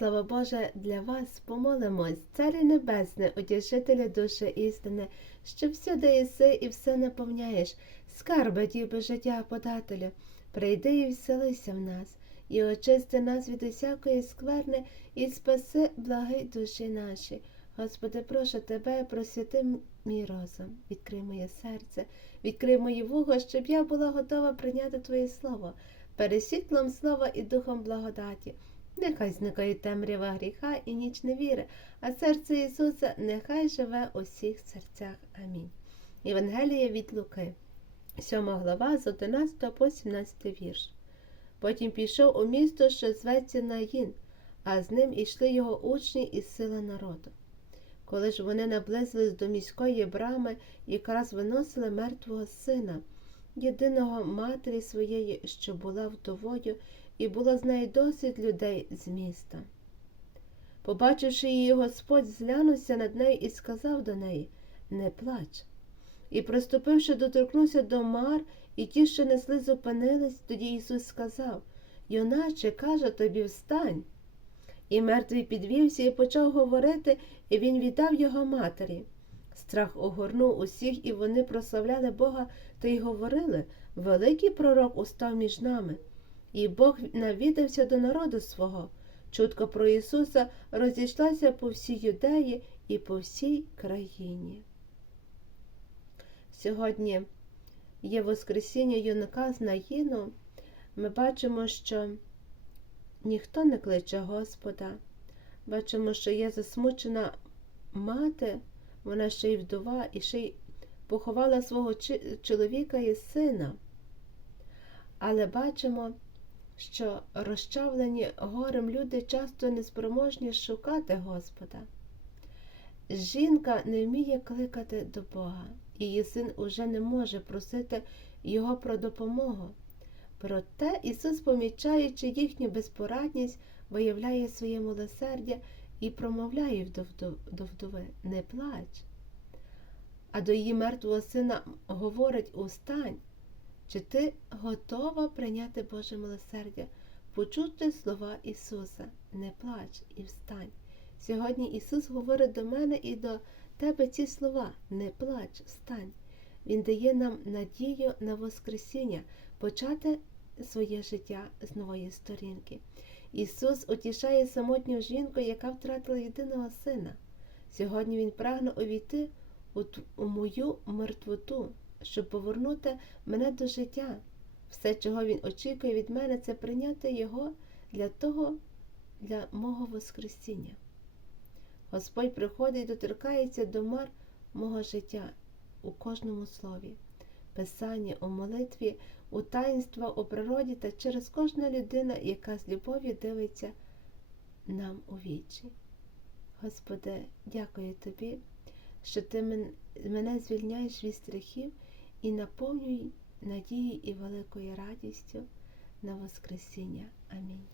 Слава Боже, для вас помолимось, Царі Небесне, утішителя душі істини, що всюди єси і все наповняєш, скарби діби життя подателю, прийди і вселися в нас, і очисти нас від усякої скверни, і спаси благи душі наші. Господи, прошу тебе, просвіти мій розум, відкрий моє серце, відкрий мої вуха, щоб я була готова прийняти Твоє Слово, пересвітлом слова і духом благодаті. Нехай зникає темрява гріха і ніч невіри, а серце Ісуса нехай живе у всіх серцях. Амінь. Євангелія від Луки, 7 глава з 11 по 17 вірш. Потім пішов у місто, що зветься Наїн, а з ним ішли його учні і сила народу. Коли ж вони наблизились до міської брами, якраз виносили мертвого сина, єдиного матері своєї, що була вдовою, і було з нею досить людей з міста. Побачивши її, Господь зглянувся над нею і сказав до неї Не плач. І, приступивши, доторкнувся до мар, і ті, що несли, зупинились, тоді Ісус сказав Юначе, каже тобі, встань. І мертвий підвівся і почав говорити, і він віддав його матері. Страх огорнув усіх, і вони прославляли Бога та й говорили Великий пророк устав між нами. І Бог навідався до народу свого. Чутка про Ісуса розійшлася по всій юдеї і по всій країні. Сьогодні є Воскресіння юнака з Наїну. Ми бачимо, що ніхто не кличе Господа. Бачимо, що є засмучена мати, вона ще й вдова, і ще й поховала свого чоловіка і сина. Але бачимо, що розчавлені горем люди часто неспроможні шукати Господа. Жінка не вміє кликати до Бога, її син уже не може просити Його про допомогу. Проте Ісус, помічаючи їхню безпорадність, виявляє своє милосердя і промовляє до вдови не плач. А до її мертвого сина говорить Устань. Чи ти готова прийняти Боже милосердя, почути слова Ісуса, не плач і встань. Сьогодні Ісус говорить до мене і до тебе ці слова не плач, встань. Він дає нам надію на Воскресіння, почати своє життя з нової сторінки. Ісус утішає самотню жінку, яка втратила єдиного сина. Сьогодні Він прагне увійти у мою мертвоту щоб повернути мене до життя. Все, чого він очікує від мене, це прийняти Його для того, для мого Воскресіння. Господь приходить і доторкається до мар мого життя у кожному слові, писанні, у молитві, у таїнства, у природі та через кожну людину, яка з любов'ю дивиться нам у вічі. Господи, дякую Тобі, що Ти мене звільняєш від страхів і наповнюй надії і великою радістю на Воскресіння. Амінь.